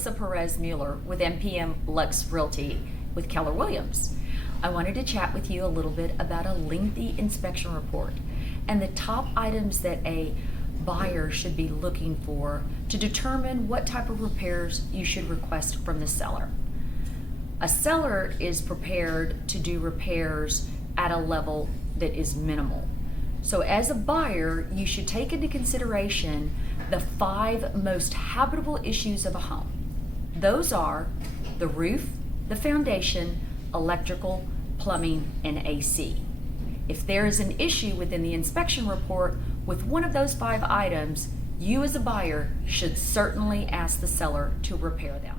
Melissa Perez Mueller with MPM Lux Realty with Keller Williams. I wanted to chat with you a little bit about a lengthy inspection report and the top items that a buyer should be looking for to determine what type of repairs you should request from the seller. A seller is prepared to do repairs at a level that is minimal. So as a buyer, you should take into consideration the 5 most habitable issues of a home. Those are the roof, the foundation, electrical, plumbing, and AC. If there is an issue within the inspection report with one of those 5 items, you as a buyer should certainly ask the seller to repair them.